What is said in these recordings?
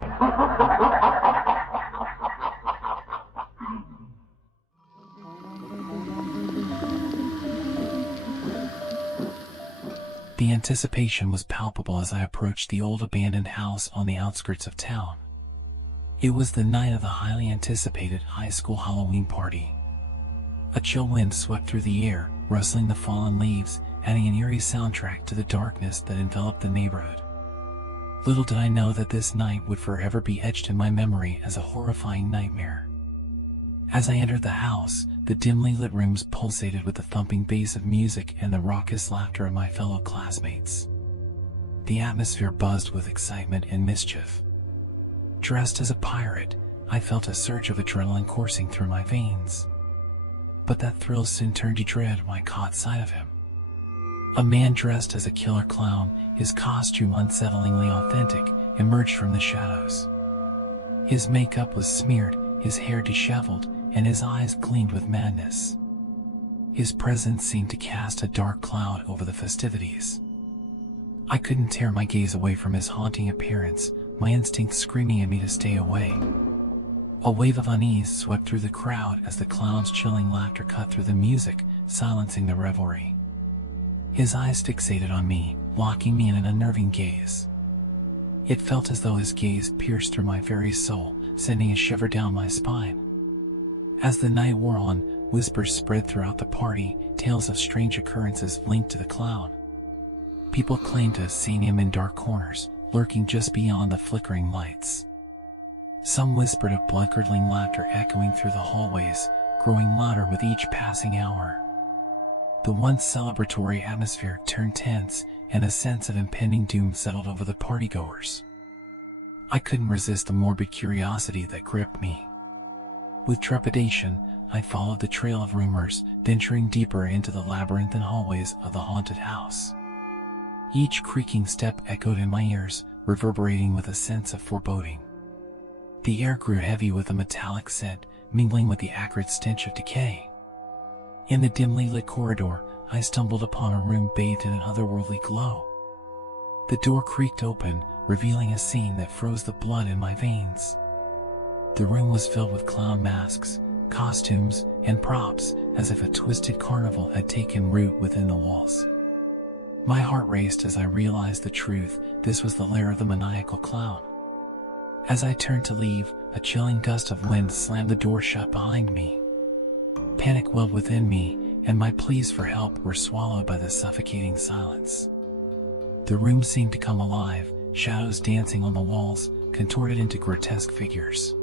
The anticipation was palpable as I approached the old abandoned house on the outskirts of town. It was the night of the highly anticipated high school Halloween party. A chill wind swept through the air, rustling the fallen leaves, adding an eerie soundtrack to the darkness that enveloped the neighborhood. Little did I know that this night would forever be etched in my memory as a horrifying nightmare. As I entered the house, the dimly lit rooms pulsated with the thumping bass of music and the raucous laughter of my fellow classmates. The atmosphere buzzed with excitement and mischief. Dressed as a pirate, I felt a surge of adrenaline coursing through my veins. But that thrill soon turned to dread when I caught sight of him. A man dressed as a killer clown, his costume unsettlingly authentic, emerged from the shadows. His makeup was smeared, his hair disheveled, and his eyes gleamed with madness. His presence seemed to cast a dark cloud over the festivities. I couldn't tear my gaze away from his haunting appearance, my instincts screaming at me to stay away. A wave of unease swept through the crowd as the clown's chilling laughter cut through the music, silencing the revelry. His eyes fixated on me, locking me in an unnerving gaze. It felt as though his gaze pierced through my very soul, sending a shiver down my spine. As the night wore on, whispers spread throughout the party, tales of strange occurrences linked to the clown. People claimed to have seen him in dark corners, lurking just beyond the flickering lights. Some whispered of blood-curdling laughter echoing through the hallways, growing louder with each passing hour. The once celebratory atmosphere turned tense, and a sense of impending doom settled over the partygoers. I couldn't resist the morbid curiosity that gripped me. With trepidation, I followed the trail of rumors, venturing deeper into the labyrinthine hallways of the haunted house. Each creaking step echoed in my ears, reverberating with a sense of foreboding. The air grew heavy with a metallic scent, mingling with the acrid stench of decay. In the dimly lit corridor, I stumbled upon a room bathed in an otherworldly glow. The door creaked open, revealing a scene that froze the blood in my veins. The room was filled with clown masks, costumes, and props, as if a twisted carnival had taken root within the walls. My heart raced as I realized the truth. This was the lair of the maniacal clown. As I turned to leave, a chilling gust of wind slammed the door shut behind me. Panic welled within me, and my pleas for help were swallowed by the suffocating silence. The room seemed to come alive, shadows dancing on the walls, contorted into grotesque figures.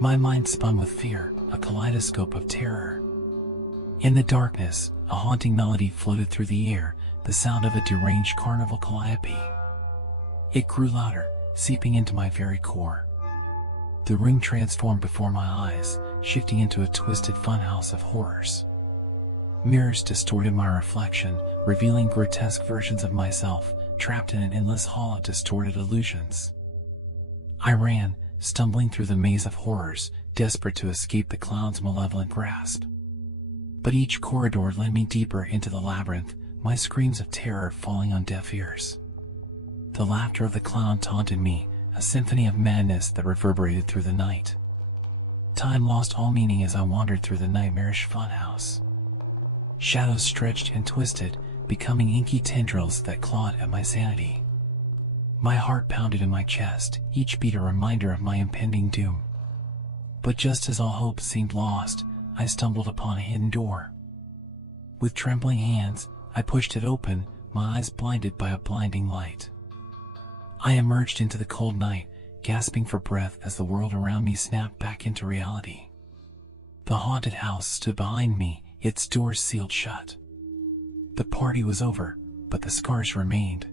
My mind spun with fear, a kaleidoscope of terror. In the darkness, a haunting melody floated through the air, the sound of a deranged carnival calliope. It grew louder, seeping into my very core. The room transformed before my eyes, shifting into a twisted funhouse of horrors. Mirrors distorted my reflection, revealing grotesque versions of myself, trapped in an endless hall of distorted illusions. I ran, stumbling through the maze of horrors, desperate to escape the clown's malevolent grasp. But each corridor led me deeper into the labyrinth, my screams of terror falling on deaf ears. The laughter of the clown taunted me, a symphony of madness that reverberated through the night. Time lost all meaning as I wandered through the nightmarish funhouse. Shadows stretched and twisted, becoming inky tendrils that clawed at my sanity. My heart pounded in my chest, each beat a reminder of my impending doom. But just as all hope seemed lost, I stumbled upon a hidden door. With trembling hands, I pushed it open, my eyes blinded by a blinding light. I emerged into the cold night, gasping for breath as the world around me snapped back into reality. The haunted house stood behind me, its doors sealed shut. The party was over, but the scars remained.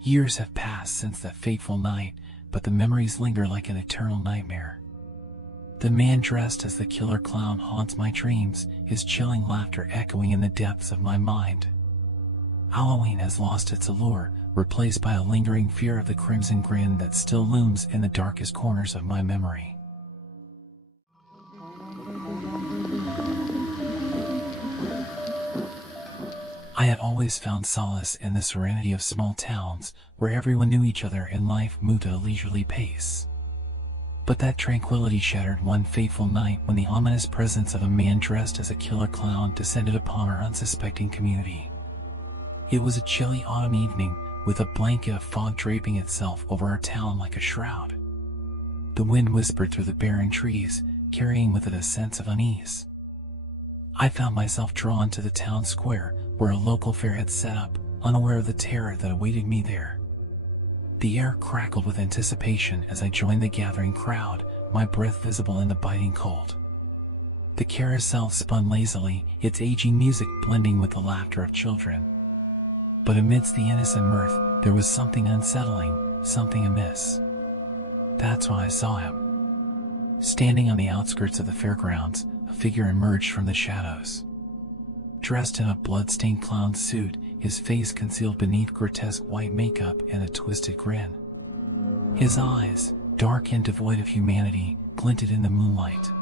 Years have passed since that fateful night, but the memories linger like an eternal nightmare. The man dressed as the killer clown haunts my dreams, his chilling laughter echoing in the depths of my mind. Halloween has lost its allure, replaced by a lingering fear of the crimson grin that still looms in the darkest corners of my memory. I I had always found solace in the serenity of small towns where everyone knew each other and life moved at a leisurely pace. But that tranquility shattered one fateful night when the ominous presence of a man dressed as a killer clown descended upon our unsuspecting community. It was a chilly autumn evening, with a blanket of fog draping itself over our town like a shroud. The wind whispered through the barren trees, carrying with it a sense of unease. I found myself drawn to the town square where a local fair had set up, unaware of the terror that awaited me there. The air crackled with anticipation as I joined the gathering crowd, my breath visible in the biting cold. The carousel spun lazily, its aging music blending with the laughter of children. But amidst the innocent mirth, there was something unsettling, something amiss. That's when I saw him. Standing on the outskirts of the fairgrounds, a figure emerged from the shadows. Dressed in a blood-stained clown suit, his face concealed beneath grotesque white makeup and a twisted grin. His eyes, dark and devoid of humanity, glinted in the moonlight.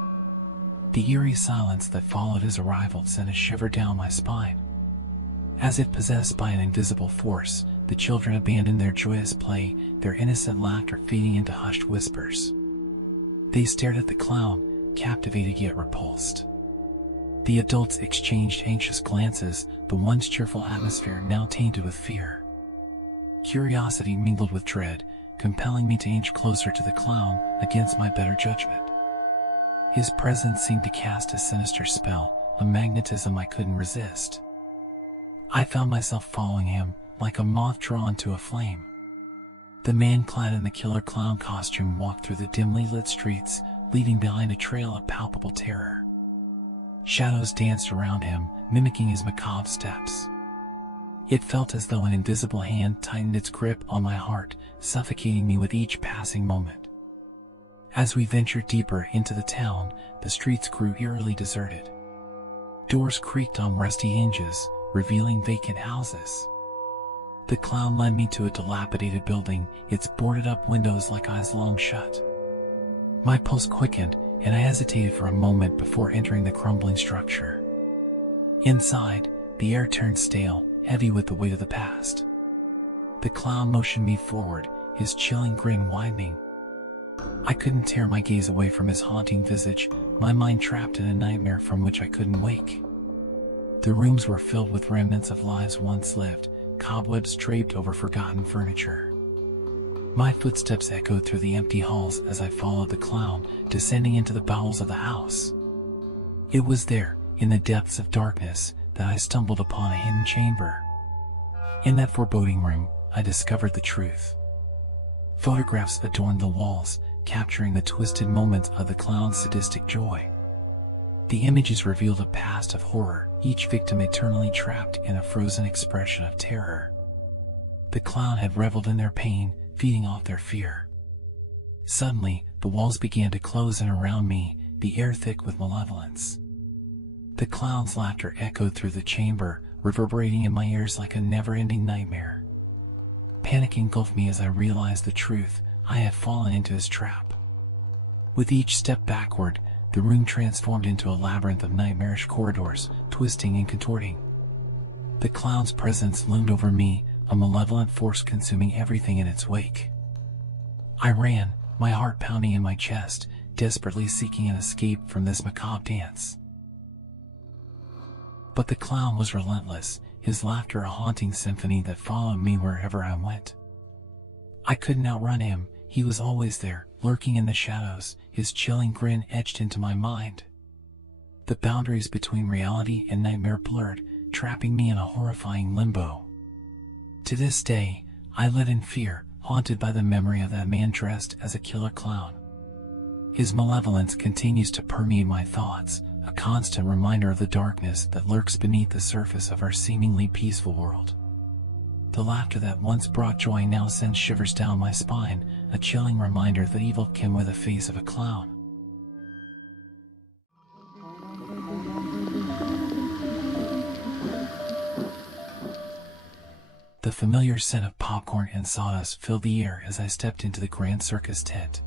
The eerie silence that followed his arrival sent a shiver down my spine. As if possessed by an invisible force, the children abandoned their joyous play, their innocent laughter fading into hushed whispers. They stared at the clown, captivated yet repulsed. The adults exchanged anxious glances, the once cheerful atmosphere now tainted with fear. Curiosity mingled with dread, compelling me to inch closer to the clown against my better judgment. His presence seemed to cast a sinister spell, a magnetism I couldn't resist. I found myself following him, like a moth drawn to a flame. The man clad in the killer clown costume walked through the dimly lit streets, leaving behind a trail of palpable terror. Shadows danced around him, mimicking his macabre steps. It felt as though an invisible hand tightened its grip on my heart, suffocating me with each passing moment. As we ventured deeper into the town, the streets grew eerily deserted. Doors creaked on rusty hinges, revealing vacant houses. The clown led me to a dilapidated building, its boarded-up windows like eyes long shut. My pulse quickened, and I hesitated for a moment before entering the crumbling structure. Inside, the air turned stale, heavy with the weight of the past. The clown motioned me forward, his chilling grin widening. I couldn't tear my gaze away from his haunting visage, my mind trapped in a nightmare from which I couldn't wake. The rooms were filled with remnants of lives once lived, cobwebs draped over forgotten furniture. My footsteps echoed through the empty halls as I followed the clown, descending into the bowels of the house. It was there, in the depths of darkness, that I stumbled upon a hidden chamber. In that foreboding room, I discovered the truth. Photographs adorned the walls, capturing the twisted moments of the clown's sadistic joy. The images revealed a past of horror, each victim eternally trapped in a frozen expression of terror. The clown had reveled in their pain, feeding off their fear. Suddenly, the walls began to close in around me, the air thick with malevolence. The clown's laughter echoed through the chamber, reverberating in my ears like a never-ending nightmare. Panic engulfed me as I realized the truth. I had fallen into his trap. With each step backward, the room transformed into a labyrinth of nightmarish corridors, twisting and contorting. The clown's presence loomed over me, a malevolent force consuming everything in its wake. I ran, my heart pounding in my chest, desperately seeking an escape from this macabre dance. But the clown was relentless, his laughter a haunting symphony that followed me wherever I went. I couldn't outrun him, he was always there, lurking in the shadows, his chilling grin etched into my mind. The boundaries between reality and nightmare blurred, trapping me in a horrifying limbo. To this day, I live in fear, haunted by the memory of that man dressed as a killer clown. His malevolence continues to permeate my thoughts, a constant reminder of the darkness that lurks beneath the surface of our seemingly peaceful world. The laughter that once brought joy now sends shivers down my spine, a chilling reminder that evil can wear the face of a clown. The familiar scent of popcorn and sawdust filled the air as I stepped into the grand circus tent.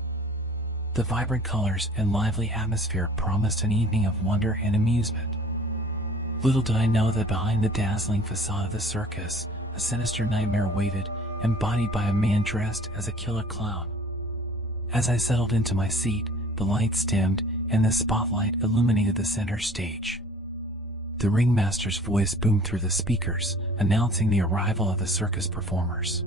The vibrant colors and lively atmosphere promised an evening of wonder and amusement. Little did I know that behind the dazzling facade of the circus, a sinister nightmare waited, embodied by a man dressed as a killer clown. As I settled into my seat, the lights dimmed, and the spotlight illuminated the center stage. The ringmaster's voice boomed through the speakers, announcing the arrival of the circus performers.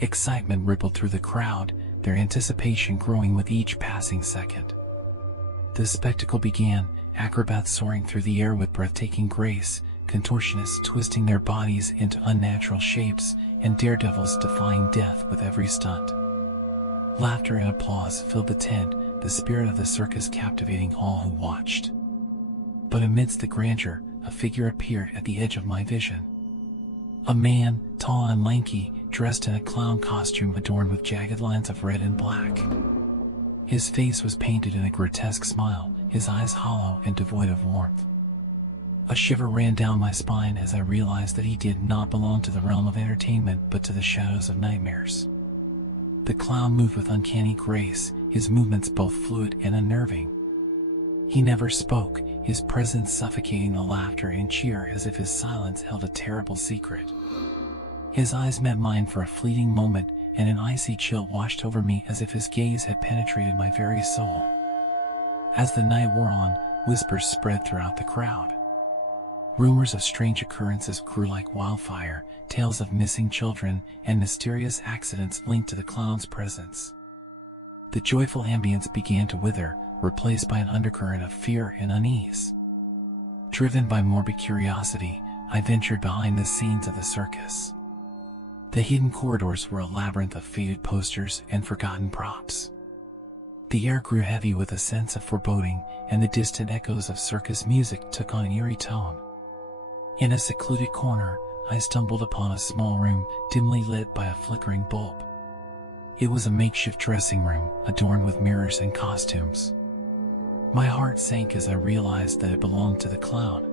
Excitement rippled through the crowd, their anticipation growing with each passing second. The spectacle began, acrobats soaring through the air with breathtaking grace, contortionists twisting their bodies into unnatural shapes, and daredevils defying death with every stunt. Laughter and applause filled the tent, the spirit of the circus captivating all who watched. But amidst the grandeur, a figure appeared at the edge of my vision. A man, tall and lanky, dressed in a clown costume adorned with jagged lines of red and black. His face was painted in a grotesque smile, his eyes hollow and devoid of warmth. A shiver ran down my spine as I realized that he did not belong to the realm of entertainment but to the shadows of nightmares. The clown moved with uncanny grace, his movements both fluid and unnerving. He never spoke, his presence suffocating the laughter and cheer as if his silence held a terrible secret. His eyes met mine for a fleeting moment, and an icy chill washed over me as if his gaze had penetrated my very soul. As the night wore on, whispers spread throughout the crowd. Rumors of strange occurrences grew like wildfire, tales of missing children and mysterious accidents linked to the clown's presence. The joyful ambience began to wither, replaced by an undercurrent of fear and unease. Driven by morbid curiosity, I ventured behind the scenes of the circus. The hidden corridors were a labyrinth of faded posters and forgotten props. The air grew heavy with a sense of foreboding, and the distant echoes of circus music took on an eerie tone. In a secluded corner, I stumbled upon a small room dimly lit by a flickering bulb. It was a makeshift dressing room, adorned with mirrors and costumes. My heart sank as I realized that it belonged to the clown.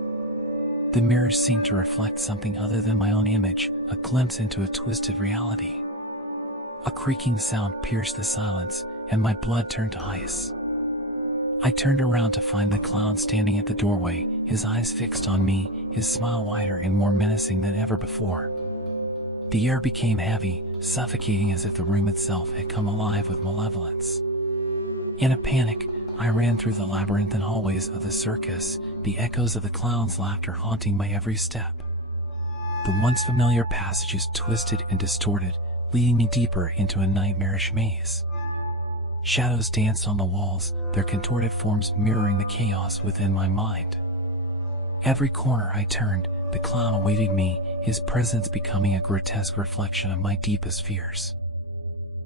The mirrors seemed to reflect something other than my own image, a glimpse into a twisted reality. A creaking sound pierced the silence, and my blood turned to ice. I turned around to find the clown standing at the doorway, his eyes fixed on me, his smile wider and more menacing than ever before. The air became heavy, suffocating as if the room itself had come alive with malevolence. In a panic, I ran through the labyrinthine hallways of the circus, the echoes of the clown's laughter haunting my every step. The once familiar passages twisted and distorted, leading me deeper into a nightmarish maze. Shadows danced on the walls, their contorted forms mirroring the chaos within my mind. Every corner I turned, the clown awaited me, his presence becoming a grotesque reflection of my deepest fears.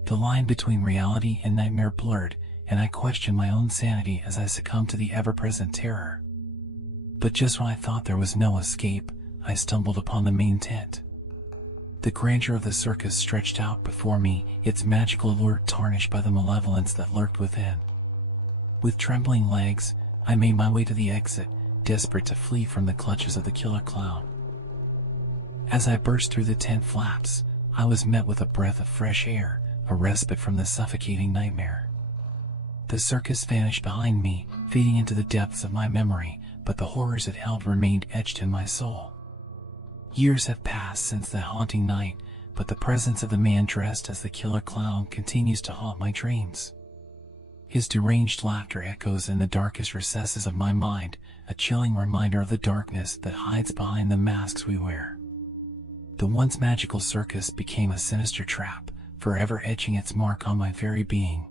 The line between reality and nightmare blurred, and I questioned my own sanity as I succumbed to the ever-present terror. But just when I thought there was no escape, I stumbled upon the main tent. The grandeur of the circus stretched out before me, its magical allure tarnished by the malevolence that lurked within. With trembling legs, I made my way to the exit, desperate to flee from the clutches of the killer clown. As I burst through the tent flaps, I was met with a breath of fresh air, a respite from the suffocating nightmare. The circus vanished behind me, fading into the depths of my memory, but the horrors it held remained etched in my soul. Years have passed since that haunting night, but the presence of the man dressed as the killer clown continues to haunt my dreams. His deranged laughter echoes in the darkest recesses of my mind, a chilling reminder of the darkness that hides behind the masks we wear. The once magical circus became a sinister trap, forever etching its mark on my very being.